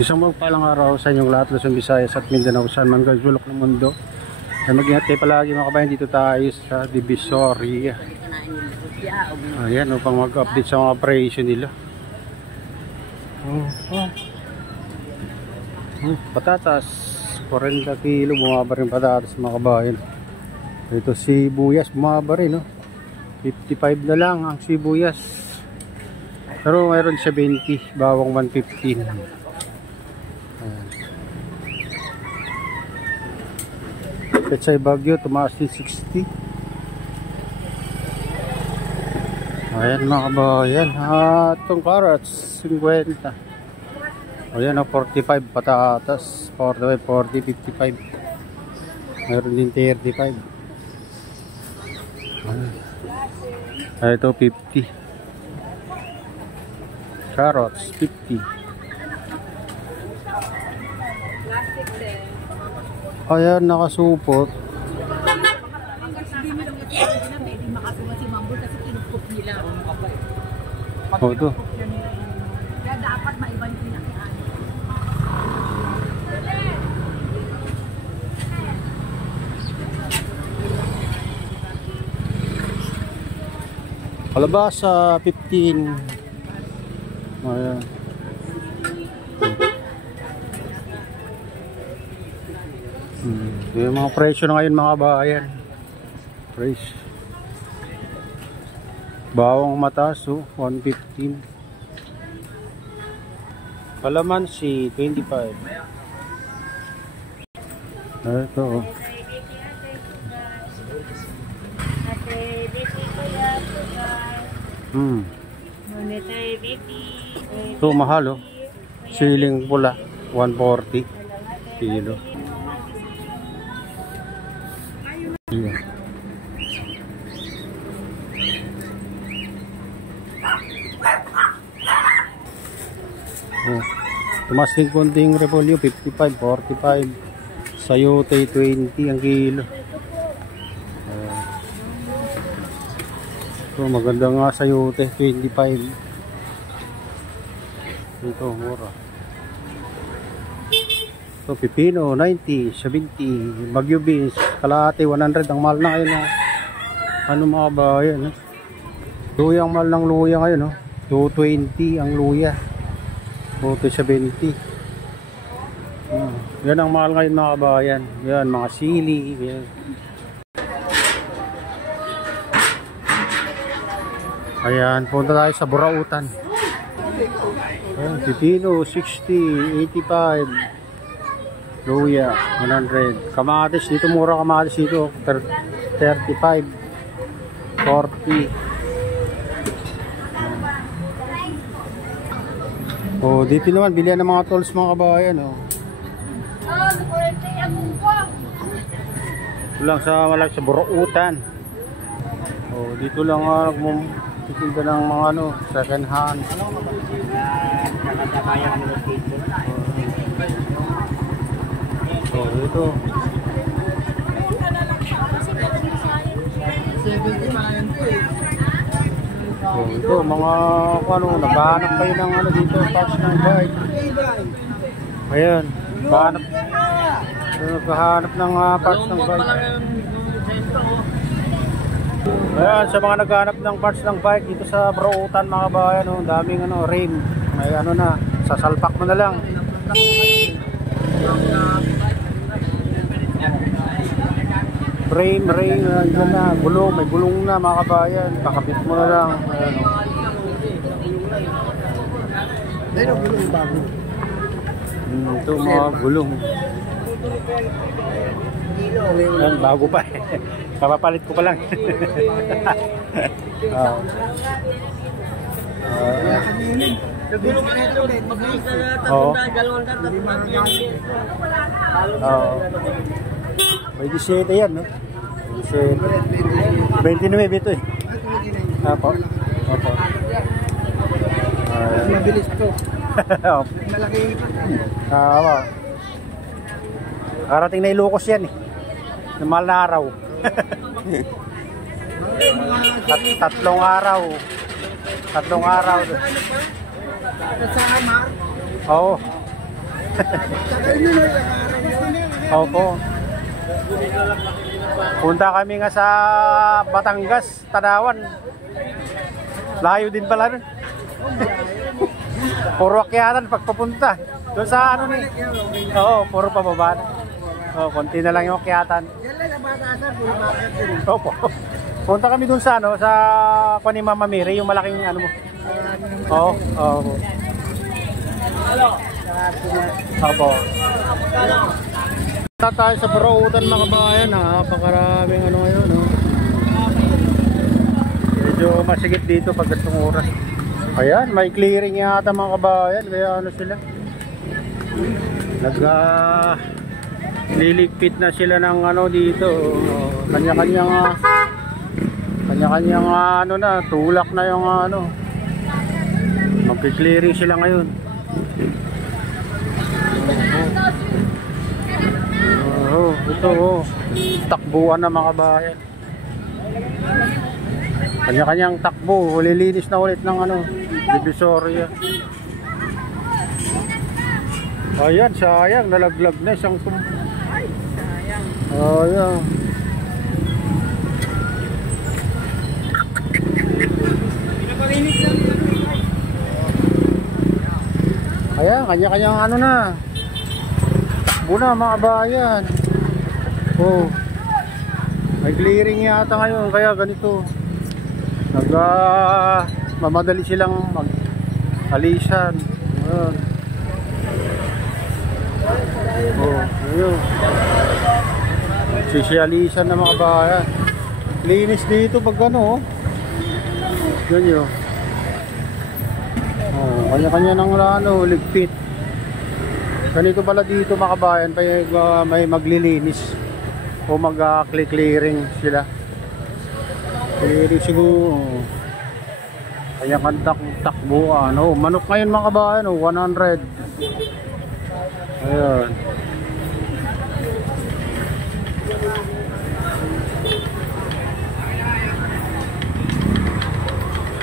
Isang magpalang araw sa inyong lahat, Luzon, Visayas at Mindanao, saan man kayo sulok ng mundo. Ay mag-ingat kayo palagi mga kabayan, dito tayo sa Divisoria. Ayan, upang mag-update sa mga presyo nila. Patatas, 40 kilo, bumaba rin patatas mga kabayan. Ito sibuyas, bumaba rin, no? 55 na lang ang sibuyas. Pero mayroon siya 20, bawang 115. Pechay Bagyo, tumaas din 60. Ayan mga kabayan. Itong carrots, 50. Ayan, 45 patatas. 40, 55. Mayroon din 35. Ito 50. Carrots, 50. Ayan, nakasupot. Oh, ito. Dapat maibang pinakian. Kalabasa, 15. Ayan. Yung mga presyo na ngayon mga bayan. Presyo. Bawang mataas, 115. Kalamansi, 25. Ito. Ito mahal, oh. Siling pula, 140 kilo. Yeah. Oh, tumas din konting repolyo, 55, 45. Sayote, 20 ang kilo. Ito maganda nga sayote, 25. Ito mura. Ito pipino, 90, 70. Bagyo beans, kalahati 100. Ang mahal na ngayon, ano mga bayan, no? Luya, ang mahal ng luya ngayon, no? 220 ang luya, 270. Yan ang mahal ngayon mga kabayan. Yan, mga sili, yan. Ayan, punta tayo sa Burautan. Ayan, pipino 60, 85. Luya 100. Kamatis dito, mura kamatis dito, 35, 40. Oh, dito naman bilihan ng mga tools mga kabayan, oh. Ito lang sa malaki sa Burautan. Oh, dito lang nagtitinda ng mga ano, second hand. Oh, dito. Oh, ito mga ano, naghahanap kayo ng ano dito, parts ng bike. Ayan, naghahanap ng parts ng bike. Ayan, sa mga naghahanap ng parts ng bike dito sa Burautan mga bayan, oh, daming ano, rim. May ano na, sasalpak mo na lang. Rim, nandiyan na, gulong, may gulong na mga kabayan, kakabit mo na lang. Ayan. Gulong bago. Ito mga gulong. Ayan, bago pa eh. Papapalit ko pa lang. May 17 yan, no? 29 ito eh. Apo. Opo. Mabilis to. Malaki. Apo. Karating na Ilocos yan eh. Mahal na araw. Tatlong araw. Tatlong araw. Oo. Opo. Punta kami nga sa Batangas, Tanawan. Layo din pala nun. Puro akyatan pagpapunta. Doon sa ano ni? Oo, puro pababa. Oo, konti na lang yung akyatan. Opo. Punta kami doon sa ano, sa ni Mama Mary, yung malaking ano mo. Oo, oo. Opo. Punta tayo sa Burautan mga kabayan, napakaraming ano ngayon, no? Medyo masigit dito pag gantong oras. Ayan, may clearing yata mga kabayan, kaya ano sila, liligpit na sila ng ano dito, kanya-kanyang ano na, tulak na yung ano, magki-clearing sila ngayon. Ito takbuhan na mga kabayan. Kanya-kanyang takbo, lilinis na ulit ng ano, Divisoria. Ayan, sayang, nalaglag na isang ayan. Ayan, kanya-kanyang ano na, takbo na mga kabayan. Oh, may clearing yata ngayon, kaya ganito. Mamadali silang mag-alisan. Ayan. Oh, ayun. Sisialisan na mga kabayan. Linis dito pag ano, oh. Yan yun. Oh, kanya-kanya ng ano, ligpit. Ganito pala dito mga kabayan, may maglilinis o mag-clearing sila. Clearing siguro. Kaya takbo ano, manok ngayon mga kabayan, 100. Ayan.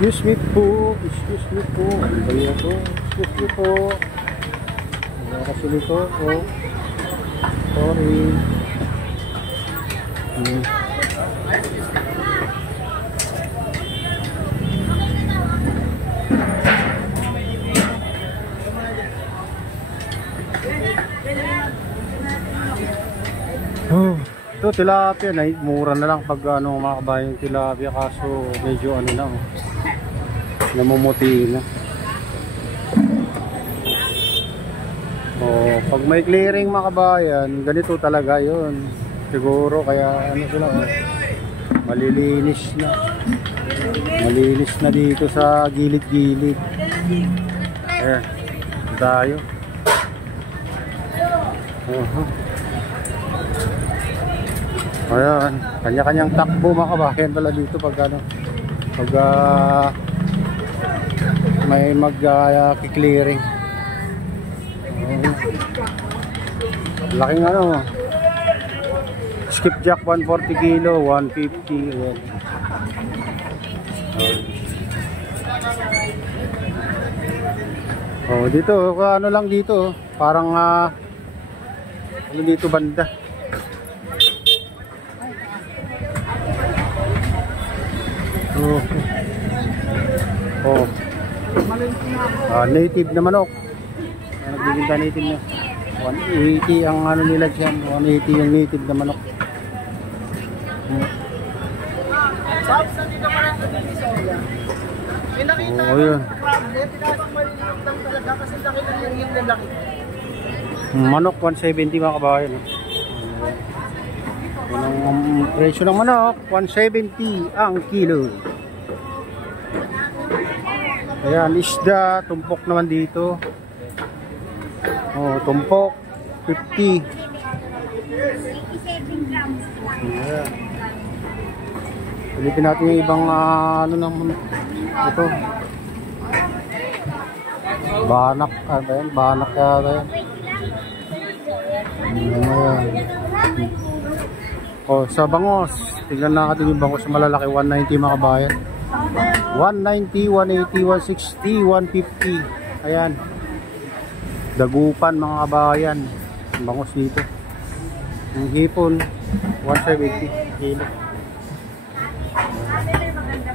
Excuse me po. Kaya to. Excuse me po. Kasi nito, oh. Sorry. Oh, ito tilapia na mura na lang pag ano mga kabayan tilapia, kaso medyo ano na, oh, namumuti na. Oh, pag may clearing mga kabayan, ganito talaga 'yon. Siguro kaya ano sila, oh, malilinis na. Malinis na dito sa gilid-gilid. Ayan, tayo. Ayan, kanya-kanyang takbo mga kabayan pala dito pag ano, pag may mag-clearing. Laking ano, skipjack 140 kilo, 150. Oh, dito ano lang dito, parang ano dito banda. Oh. Native na manok. Nagbibinta native na. 180 ang ano nila dyan. 180 yung native na manok. Oh, yun. Manok 170 mga kabayan. Ang presyo ng manok 170 ang kilo. Ayan, isda, tumpok naman dito. Oh, tumpok 50. Ayan. Pilitin natin yung ibang ano naman ito. Banak, ayan, banak yata yan. Ayan. Oh, sa bangos, tingnan natin yung bangos na malalaki, 190 mga kabayan. 190, 180, 160, 150. Ayan. Dagupan mga kabayan. Bangos dito. Ang hipon, 1.580 kilo. Sabi na maganda